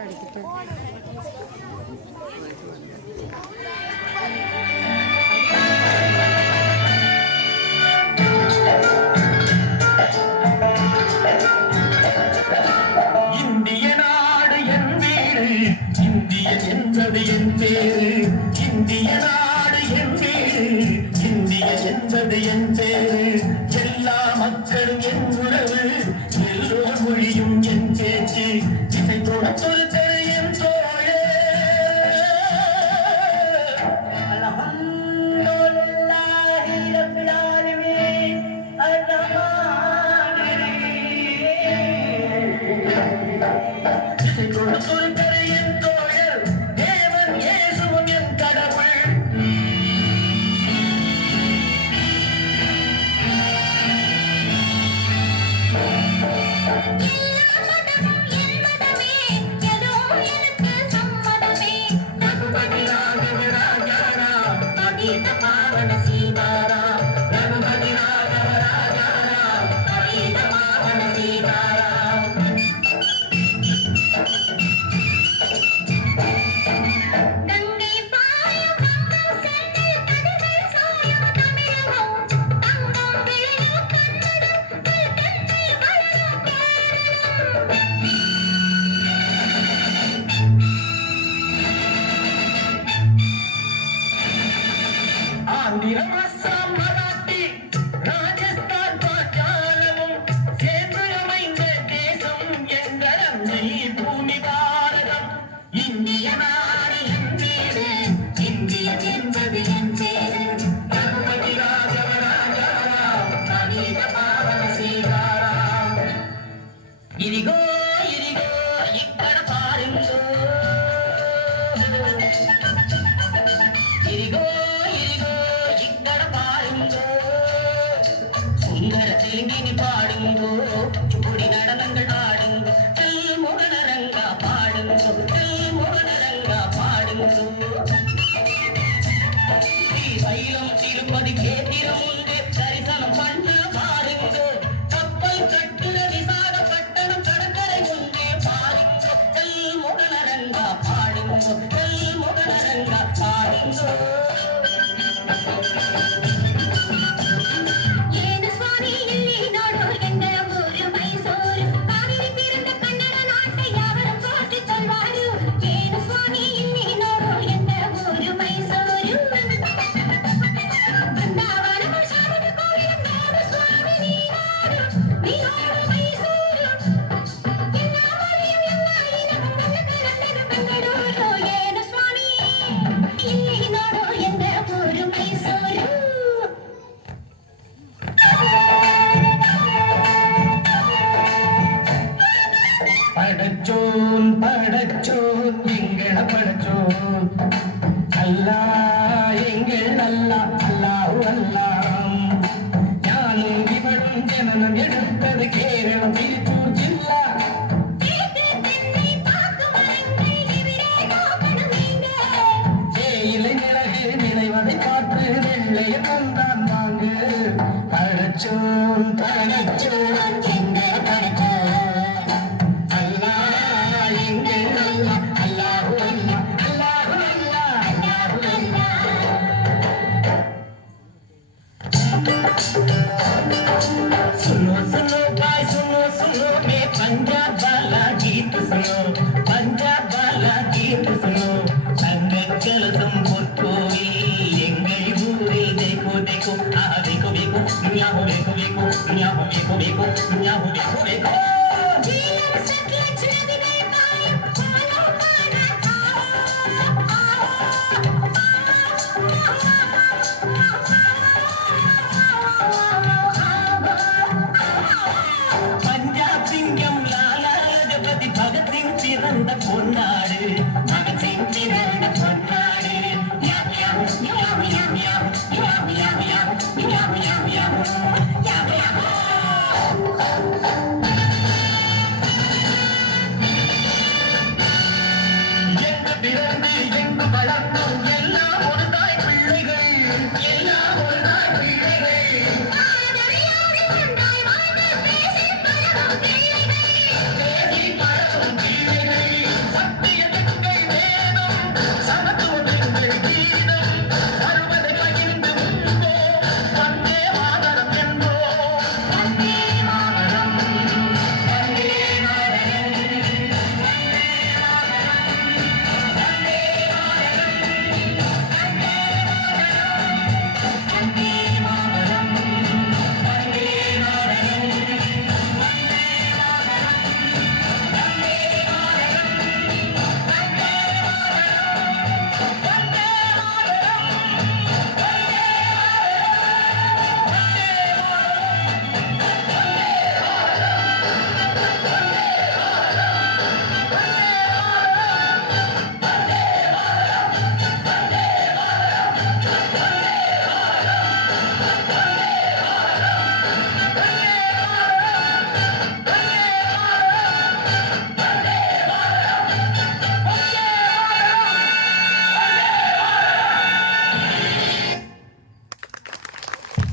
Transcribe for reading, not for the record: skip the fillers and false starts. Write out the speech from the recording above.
இந்திய நாடு என் வீடு, இந்தியன் என்பது என் பேரு. இந்திய நாடு என் வீடு, இந்தியன் என்பது என் பேரு. எல்லா மக்களும் என் உறவு, எல்லோர் மொழியும் என் பேச்சு. இசை தொடுத்தொரு தெரு என் தோழே. அல்ஹம்துலில்லாஹி ரப்பில் ஆலமீன் இசை தொடுத்தொரு தெரு என் தோழர். தேவன் இயேசுவும் என் கடவுள். ஆந்திரம், அஸ்ஸாம், மராட்டி, ராஜஸ்தான், பாஞ்சாலமும் சேர்ந்து அமைந்த தேசம் எங்கள் அன்னை பூமி பாரதம். இந்திய நாடு என் வீடு, இந்தியன் என்பது என் பேரு. ரகுபதி ராகவ ராஜாராம், அநீத பாவன சீதாராம். ఇదిగో ఇదిగో ఇక్కడ పారిందో, ఇదిగో ఇదిగో ఇక్కడ పారిందో. సుందర తేంగిని పాడిందో, గుడి நடனங்கள் ஆடுங்கோ. முகநரங்கா பாடுங்கோ, முகநரங்கா பாடுங்கோ. ஸ்ரீசைலம் திருப்பதி கேத்திரம் உண்டு, தரிசனம் பண்ண பாருங்கோ. கப்பல் கட்டுற விசாகப்பட்டணம் கடற்கரை உண்டே பாருங்கோ. முகநரங்கா பாடுங்கோ, முகநரங்கா பாடுங்கோ. படைச்சோன் படைச்சோன் எங்கள படைச்சோன் அல்லாஹ், எங்கள் அல்லாஹ், அல்லாஹு அல்லாம். ஞானும் இவளும் ஜனனம் எடுத்தது கேரளம் திருப்பூர் ஜில்லா. சேயிலை நிலகு நினைவதை பார்த்து வெள்ளைய தந்தான் வாங்கு. படைச்சோன் படைச்சோன் எங்கள படைச்சோன் सुनो सुनो भाई सुनो सुनो के पंजाब वाला गीत सुनो, पंजाब वाला गीत सुनो. संगल तुम कोई एंगल पूरे देखो देखो, आ देखो देखो दुनिया हो, देखो देखो दुनिया हो, देखो देखो दुनिया हो, देखो देखो. பஞ்சாப் சிங்கம் லாலா லஜபதி பகத் சிங் பிறந்த பொன்னாடு.